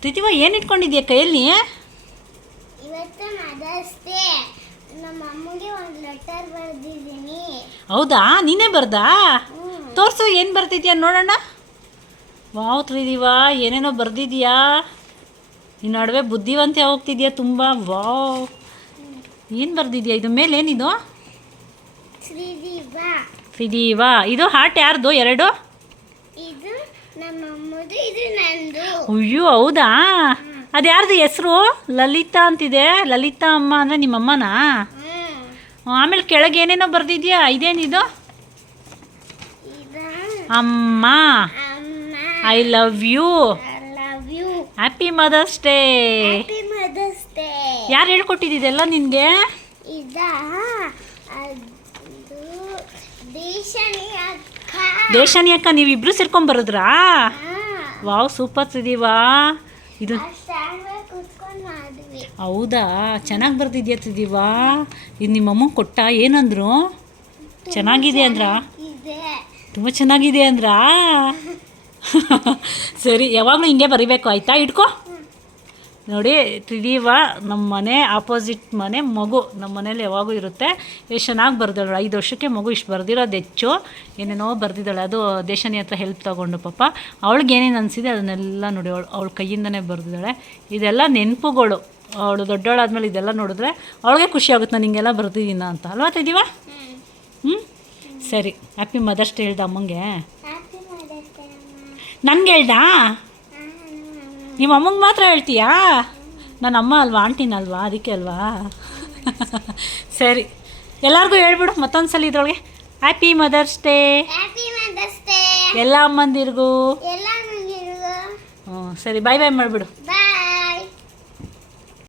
ಪ್ರೀತಿವ ಏನು ಇಟ್ಕೊಂಡಿದ್ಯಾ ಕೈಯಲ್ಲಿ? ಇವತ್ತು ಮದರ್ಸ್ ಡೇ, ನಮ್ಮ ಅಮ್ಮಗೆ ಒಂದು ಲೆಟರ್ ಬರೆದಿದ್ದೀನಿ. ಹೌದಾ, ನೀನೇ ಬರ್ದಾ? ತೋರಿಸು ಏನು ಬರ್ದಿದ್ಯಾ ನೋಡೋಣ. ವಾವ್ ತ್ರಿದಿವ, ಏನೇನೋ ಬರ್ದಿದ್ಯಾ. ನೀನು ನಡುವೆ ಬುದ್ಧಿವಂತೆ ಹೋಗ್ತಿದ್ಯಾ ತುಂಬ. ವಾವ್, ಏನು ಬರ್ದಿದ್ಯಾ? ಇದು ಮೇಲೆ ಏನಿದು? ತ್ರಿದಿವ. ಇದು ಹಾರ್ಟ್ ಯಾರ್ದು? ಎರಡು? ಇದು ನಮ್ಮ ಅಮ್ಮದು, ಇದು ನಂದು. ಅಯ್ಯೋ ಹೌದಾ, ಅದು ಯಾರ್ದು ಹೆಸರು? ಲಲಿತಾ ಅಂತಿದೆ. ಲಲಿತಾ ಅಮ್ಮ ಅಂದರೆ ನಿಮ್ಮಮ್ಮನಾ? ಆಮೇಲೆ ಕೆಳಗೆ ಏನೇನೋ ಬರ್ದಿದ್ಯಾ, ಇದೇನಿದು? ಅಮ್ಮ, I love you, happy Mother's Day. ಯಾರು ಹೇಳ್ಕೊಟ್ಟಿದ್ದೆಲ್ಲ ನಿನಗೆ? ದೇಶಾನಿ ಅಕ್ಕ, ನೀವಿಬ್ರು ಸೇರ್ಕೊಂಬರದ್ರಾ? Wow super ತ್ರಿದಿವಾ. ಇದು ಹೌದಾ, ಚೆನ್ನಾಗಿ ಬರ್ದಿದ್ಯಾ ತ್ರಿದಿವಾ. ಇದು ನಿಮ್ಮಮ್ಮ ಕೊಟ್ಟ, ಏನಂದ್ರು? ಚೆನ್ನಾಗಿದೆ ಅಂದ್ರ? ತುಂಬ ಚೆನ್ನಾಗಿದೆ ಅಂದ್ರಾ? ಸರಿ, ಯಾವಾಗಲೂ ಹಿಂಗೆ ಬರಿಬೇಕು ಆಯಿತಾ? ಇಟ್ಕೋ ನೋಡಿ ತ್ರಿದಿವ, ನಮ್ಮ ಮನೆ ಆಪೋಸಿಟ್ ಮನೆ ಮಗು ನಮ್ಮ ಮನೇಲಿ ಯಾವಾಗೂ ಇರುತ್ತೆ. ಎಷ್ಟು ಚೆನ್ನಾಗಿ ಬರ್ದಿದ್ದಾಳೆ. 5 ವರ್ಷಕ್ಕೆ ಮಗು ಇಷ್ಟು ಬರ್ದಿರೋದು ಹೆಚ್ಚು. ಏನೇನೋ ಬರ್ದಿದ್ದಾಳೆ. ಅದು ದೇಶಾನಿ ಹತ್ರ ಹೆಲ್ಪ್ ತೊಗೊಂಡು ಪಾಪ. ಅವಳಿಗೆ ಏನೇನು ಅನಿಸಿದೆ ಅದನ್ನೆಲ್ಲ ನೋಡಿ ಅವಳ ಕೈಯಿಂದನೇ ಬರ್ದಿದ್ದಾಳೆ. ಇದೆಲ್ಲ ನೆನಪುಗಳು. ಅವಳು ದೊಡ್ಡವಳಾದ್ಮೇಲೆ ಇದೆಲ್ಲ ನೋಡಿದ್ರೆ ಅವಳಿಗೆ ಖುಷಿ ಆಗುತ್ತೆ, ನಾನು ಹಿಂಗೆಲ್ಲ ಬರ್ದಿದ್ದೀನ ಅಂತ ಅಲ್ವಾ ತ್ರಿದಿವ? ಸರಿ, ಹ್ಯಾಪಿ ಮದರ್ಸ್ ಡೇ ಹೇಳ್ದ ಅಮ್ಮಂಗೆ? ನನಗೆ ಹೇಳ್ದಾ? ನಿಮ್ಮ ಅಮ್ಮಂಗೆ ಮಾತ್ರ ಹೇಳ್ತೀಯಾ? ನನ್ನ ಅಮ್ಮ ಅಲ್ವಾ, ಆಂಟಿನಲ್ವಾ, ಅದಕ್ಕೆ ಅಲ್ವಾ? ಸರಿ, ಎಲ್ಲರಿಗೂ ಹೇಳ್ಬಿಡು ಮತ್ತೊಂದು ಸಲ ಇದ್ರೊಳಗೆ. ಹ್ಯಾಪಿ ಮದರ್ಸ್ ಡೇ ಎಲ್ಲ ಅಮ್ಮಂದಿರಿಗೂ. ಹ್ಞೂ ಸರಿ, ಬಾಯ್ ಬಾಯ್ ಮಾಡಿಬಿಡು.